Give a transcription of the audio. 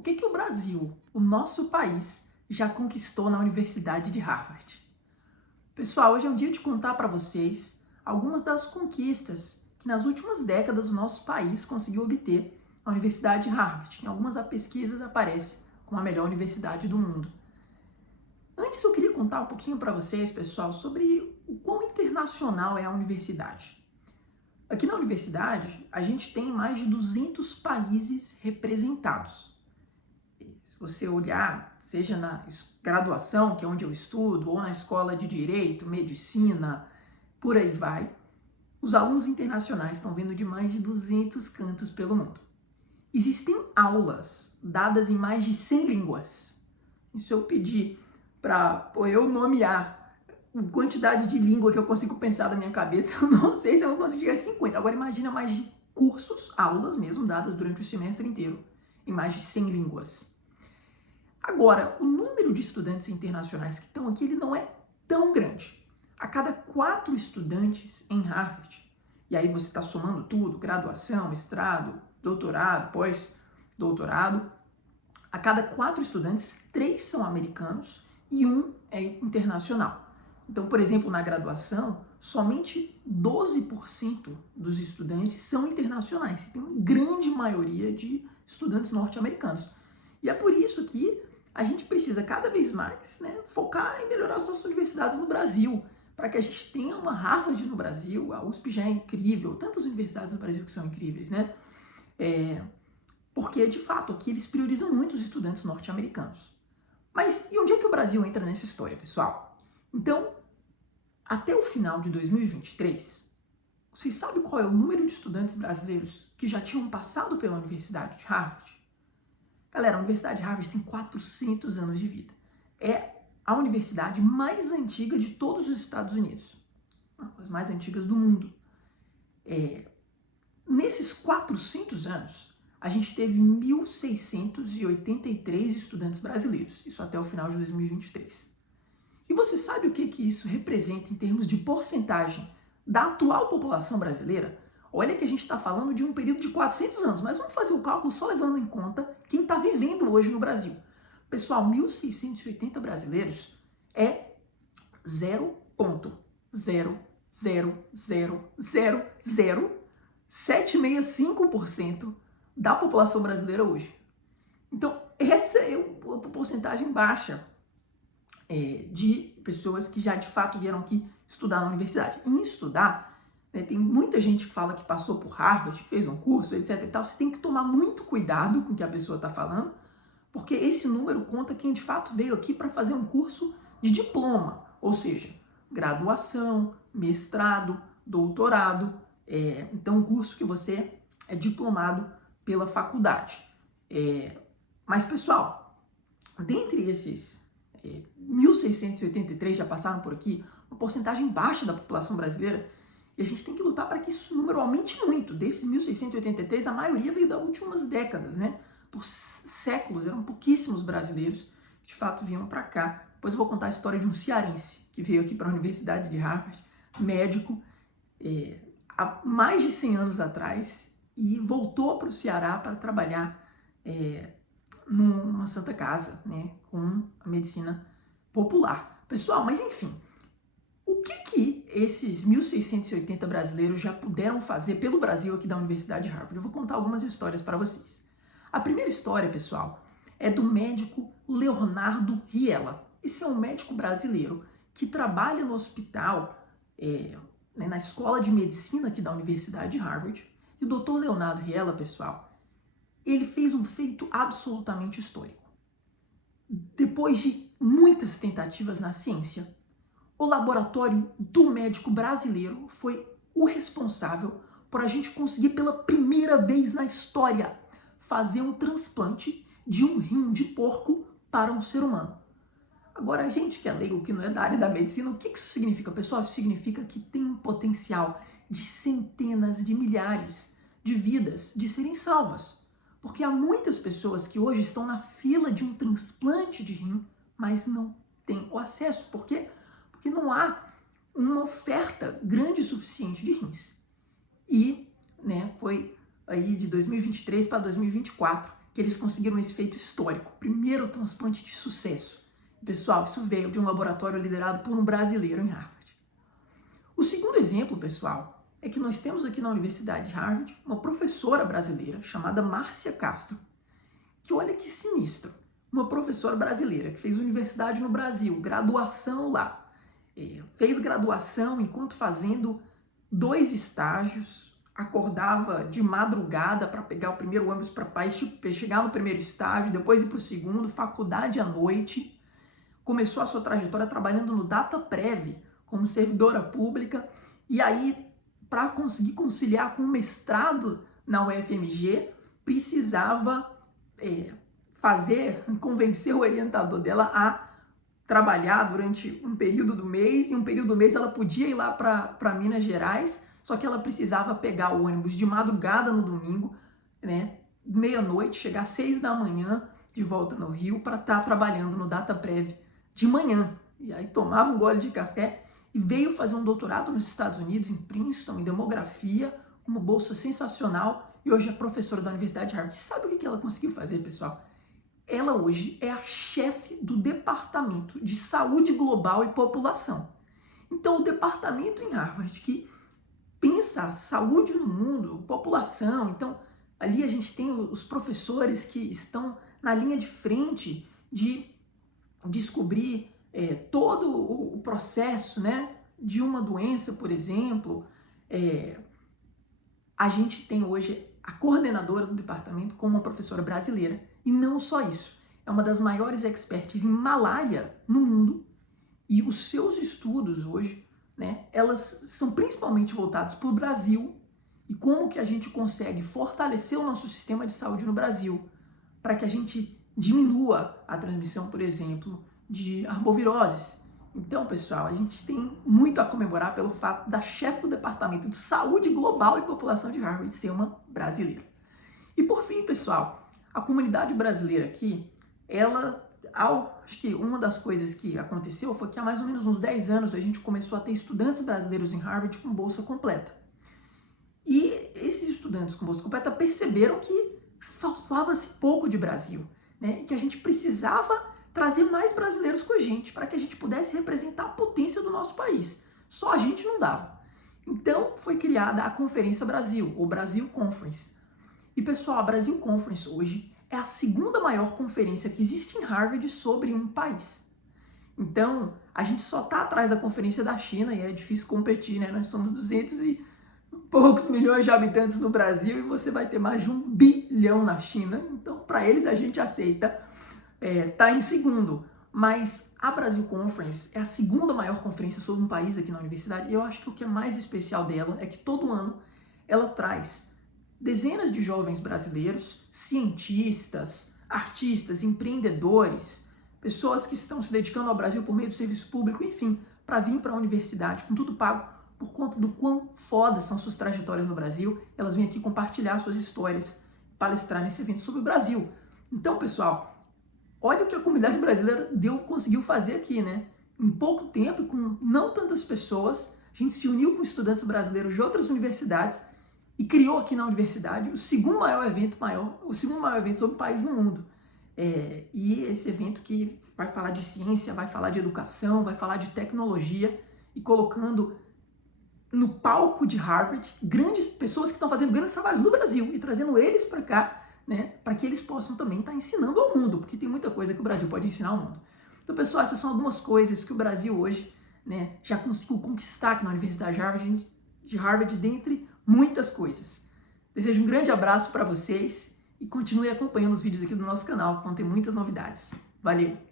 o que o Brasil, o nosso país, já conquistou na Universidade de Harvard. Pessoal, hoje é um dia de contar para vocês algumas das conquistas que nas últimas décadas o nosso país conseguiu obter na Universidade de Harvard. Em algumas das pesquisas aparece como a melhor universidade do mundo. Antes eu queria contar um pouquinho para vocês, pessoal, sobre o quão internacional é a universidade. Aqui na universidade, a gente tem mais de 200 países representados. Se você olhar, seja na graduação, que é onde eu estudo, ou na escola de Direito, Medicina, por aí vai, os alunos internacionais estão vindo de mais de 200 cantos pelo mundo. Existem aulas dadas em mais de 100 línguas. E se eu pedir para eu nomear a quantidade de língua que eu consigo pensar da minha cabeça, eu não sei se eu vou conseguir chegar a 50. Agora imagina mais de cursos, aulas mesmo, dadas durante o semestre inteiro, em mais de 100 línguas. Agora, o número de estudantes internacionais que estão aqui, ele não é tão grande. A cada 4 estudantes em Harvard, e aí você está somando tudo, graduação, mestrado, doutorado, pós-doutorado, a cada 4 estudantes, 3 são americanos e 1 é internacional. Então, por exemplo, na graduação, somente 12% dos estudantes são internacionais. Tem uma grande maioria de estudantes norte-americanos. E é por isso que a gente precisa cada vez mais, focar em melhorar as nossas universidades no Brasil, para que a gente tenha uma Harvard no Brasil. A USP já é incrível, tantas universidades no Brasil que são incríveis, né? Porque, de fato, aqui eles priorizam muito os estudantes norte-americanos. Mas e onde é que o Brasil entra nessa história, pessoal? Então, até o final de 2023, vocês sabem qual é o número de estudantes brasileiros que já tinham passado pela Universidade de Harvard? Galera, a Universidade de Harvard tem 400 anos de vida. É a universidade mais antiga de todos os Estados Unidos. Uma das mais antigas do mundo. Nesses 400 anos, a gente teve 1.683 estudantes brasileiros. Isso até o final de 2023. E você sabe o que isso representa em termos de porcentagem da atual população brasileira? Olha que a gente está falando de um período de 400 anos, mas vamos fazer o cálculo só levando em conta quem está vivendo hoje no Brasil. Pessoal, 1.680 brasileiros é 0,0000765% da população brasileira hoje. Então, essa é uma porcentagem baixa de pessoas que já de fato vieram aqui estudar na universidade. Em estudar, tem muita gente que fala que passou por Harvard, que fez um curso, etc. e tal. Você tem que tomar muito cuidado com o que a pessoa está falando, porque esse número conta quem de fato veio aqui para fazer um curso de diploma, ou seja, graduação, mestrado, doutorado, então um curso que você é diplomado pela faculdade. Mas, pessoal, dentre esses 1.683 já passaram por aqui, uma porcentagem baixa da população brasileira, e a gente tem que lutar para que esse número aumente muito. Desses 1.683, a maioria veio das últimas décadas, Por séculos, eram pouquíssimos brasileiros que de fato vinham para cá. Depois eu vou contar a história de um cearense que veio aqui para a Universidade de Harvard, médico, há mais de 100 anos atrás, e voltou para o Ceará para trabalhar numa Santa Casa, com a medicina popular. Pessoal, mas enfim, o que esses 1.680 brasileiros já puderam fazer pelo Brasil aqui da Universidade de Harvard? Eu vou contar algumas histórias para vocês. A primeira história, pessoal, é do médico Leonardo Riella. Esse é um médico brasileiro que trabalha no hospital, na escola de medicina aqui da Universidade de Harvard. E o Dr. Leonardo Riella, pessoal, ele fez um feito absolutamente histórico. Depois de muitas tentativas na ciência, o laboratório do médico brasileiro foi o responsável por a gente conseguir pela primeira vez na história fazer um transplante de um rim de porco para um ser humano. Agora, a gente que é leigo, que não é da área da medicina, o que isso significa, pessoal? Isso significa que tem um potencial de centenas de milhares de vidas de serem salvas. Porque há muitas pessoas que hoje estão na fila de um transplante de rim, mas não têm o acesso. Por quê? Porque não há uma oferta grande o suficiente de rins. E foi aí de 2023 para 2024 que eles conseguiram esse feito histórico, primeiro transplante de sucesso. Pessoal, isso veio de um laboratório liderado por um brasileiro em Harvard. O segundo exemplo, pessoal, é que nós temos aqui na Universidade de Harvard uma professora brasileira chamada Márcia Castro, que olha que sinistro, uma professora brasileira que fez universidade no Brasil, graduação lá, fez graduação enquanto fazendo 2 estágios, acordava de madrugada para pegar o primeiro ônibus para chegar no primeiro estágio, depois ir para o segundo, faculdade à noite. Começou a sua trajetória trabalhando no DataPrev como servidora pública, e aí, para conseguir conciliar com o mestrado na UFMG, precisava convencer o orientador dela a trabalhar durante um período do mês, e um período do mês ela podia ir lá para Minas Gerais, só que ela precisava pegar o ônibus de madrugada no domingo, né, meia-noite, chegar às 6 da manhã de volta no Rio para estar trabalhando no DataPrev de manhã. E aí tomava um gole de café e veio fazer um doutorado nos Estados Unidos, em Princeton, em demografia, uma bolsa sensacional, e hoje é professora da Universidade de Harvard. Sabe o que ela conseguiu fazer, pessoal? Ela hoje é a chefe do Departamento de Saúde Global e População. Então, o departamento em Harvard que pensa saúde no mundo, população, então ali a gente tem os professores que estão na linha de frente de descobrir todo o processo, né, de uma doença, por exemplo. A gente tem hoje a coordenadora do departamento como uma professora brasileira. E não só isso, é uma das maiores experts em malária no mundo, e os seus estudos hoje, né, elas são principalmente voltados para o Brasil e como que a gente consegue fortalecer o nosso sistema de saúde no Brasil para que a gente diminua a transmissão, por exemplo, de arboviroses. Então, pessoal, a gente tem muito a comemorar pelo fato da chefe do Departamento de Saúde Global e População de Harvard ser uma brasileira. E por fim, pessoal, a comunidade brasileira aqui, acho que uma das coisas que aconteceu foi que há mais ou menos uns 10 anos a gente começou a ter estudantes brasileiros em Harvard com bolsa completa. E esses estudantes com bolsa completa perceberam que faltava-se pouco de Brasil, né? E que a gente precisava trazer mais brasileiros com a gente para que a gente pudesse representar a potência do nosso país. Só a gente não dava. Então foi criada a Conferência Brasil, ou Brasil Conference. E pessoal, a Brasil Conference hoje é a segunda maior conferência que existe em Harvard sobre um país. Então, a gente só está atrás da conferência da China e é difícil competir, né? Nós somos 200 e poucos milhões de habitantes no Brasil e você vai ter mais de 1 bilhão na China. Então, para eles, a gente aceita tá em segundo. Mas a Brasil Conference é a segunda maior conferência sobre um país aqui na universidade, e eu acho que o que é mais especial dela é que todo ano ela traz dezenas de jovens brasileiros, cientistas, artistas, empreendedores, pessoas que estão se dedicando ao Brasil por meio do serviço público, enfim, para vir para a universidade com tudo pago por conta do quão foda são suas trajetórias no Brasil. Elas vêm aqui compartilhar suas histórias, palestrar nesse evento sobre o Brasil. Então, pessoal, olha o que a comunidade brasileira conseguiu fazer aqui, né? Em pouco tempo, com não tantas pessoas, a gente se uniu com estudantes brasileiros de outras universidades e criou aqui na universidade o segundo maior evento sobre o país no mundo. E esse evento que vai falar de ciência, vai falar de educação, vai falar de tecnologia, e colocando no palco de Harvard grandes pessoas que estão fazendo grandes trabalhos no Brasil e trazendo eles para cá, né, para que eles possam também estar ensinando ao mundo, porque tem muita coisa que o Brasil pode ensinar ao mundo. Então, pessoal, essas são algumas coisas que o Brasil hoje, né, já conseguiu conquistar aqui na Universidade de Harvard, dentre muitas coisas. Desejo um grande abraço para vocês e continue acompanhando os vídeos aqui do nosso canal, que vão ter muitas novidades. Valeu!